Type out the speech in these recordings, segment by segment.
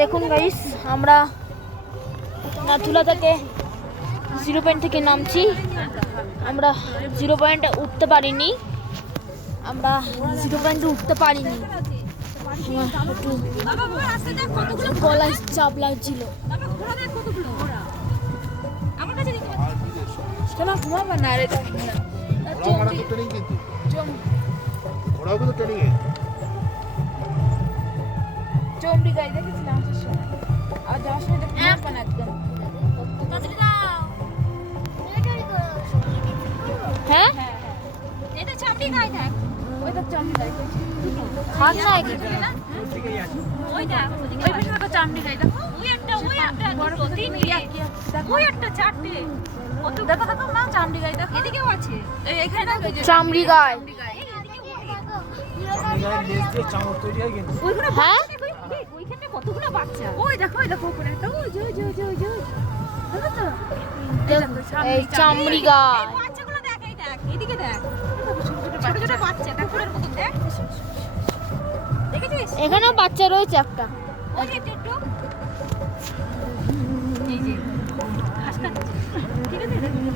দেখুন গাইস, আমরা নাথুলা থেকে 0 পয়েন্ট থেকে নামছি। আমরা 0 পয়েন্টে উঠতে পারিনি, আমরা 0 পয়েন্টে উঠতে পারিনি। একটু গলায় চাপ লাগছিল। চমড়ি গাই দেখেছিলাম আসার সময়, আর যাওয়ার সময় দেখলাম একদম। হ্যাঁ এটা চামড়ি গাই দেখ, ওইটা চামড়ি গাই খান না এখানে ওই দেখ ওই পাশে তো চামড়ি গাই দেখ, ওই একটা দুটো তিনটে ওই একটা চারটে কত দেখো দেখো না চামড়ি গাই দেখ, এদিকেও আছে এখানে চামড়ি গাই। হ্যাঁ ওইখানে কতগুলো বাচ্চা, ওই দেখো উপরে একটা ওই যে দেখো তো এই চামড়ি গাই বাচ্চাগুলো দেখ, এই দেখ এদিকে দেখ ছোট ছোট বাচ্চা ঠাকুরের মতো দেখ, দেখেছিস এখানেও বাচ্চা রয়েছে একটা ওই যে একটু এই যে আস্তে ঠিক আছে ঠিক আছে।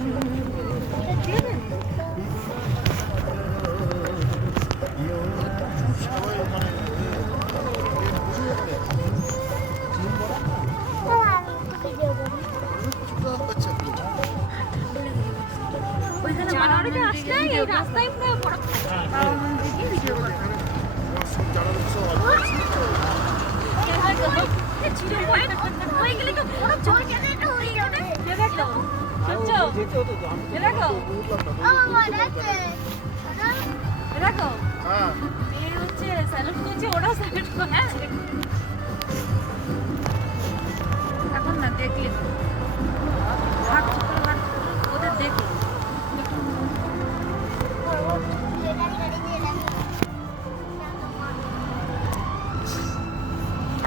এখন না দেখলে ওদের দেখলে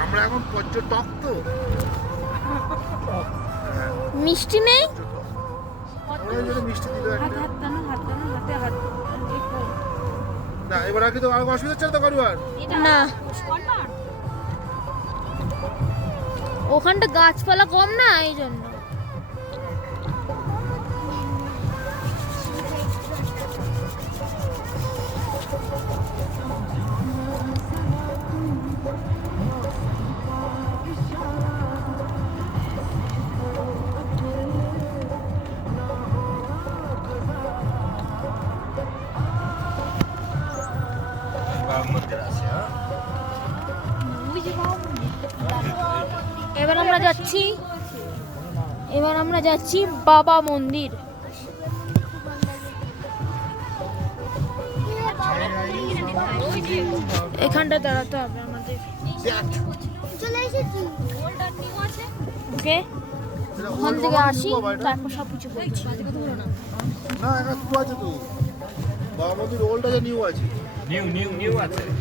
আমরা এখন পর্যটক তো মিষ্টি নেই, মিষ্টি দিল না, এবার আর কিন্তু আর অসুবিধা হচ্ছে না তো কারুর না ওখানটা গাছপালা কম না এই জন্য। এবার আমরা যাচ্ছি বাবা মন্দির। এখানটা দাঁড়াতে হবে আমাদের। ওকে ওখান থেকে আসি, তারপর সব কিছু বলছি। না, এখন আছে তো বাবা মন্দির ওল্ড আছে, নিউ আছে, নিউ আছে।